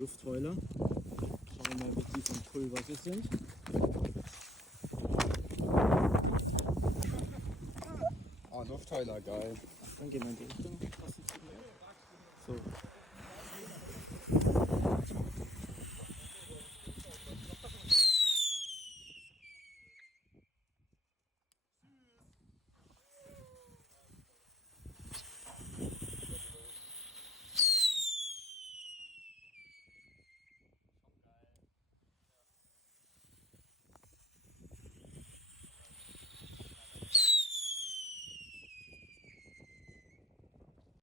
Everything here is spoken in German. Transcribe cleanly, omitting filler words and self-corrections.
Luftheuler. Schauen wir mal, wie die vom Pulver sind. Oh, Luftheuler, geil. Dann gehen wir in die Richtung.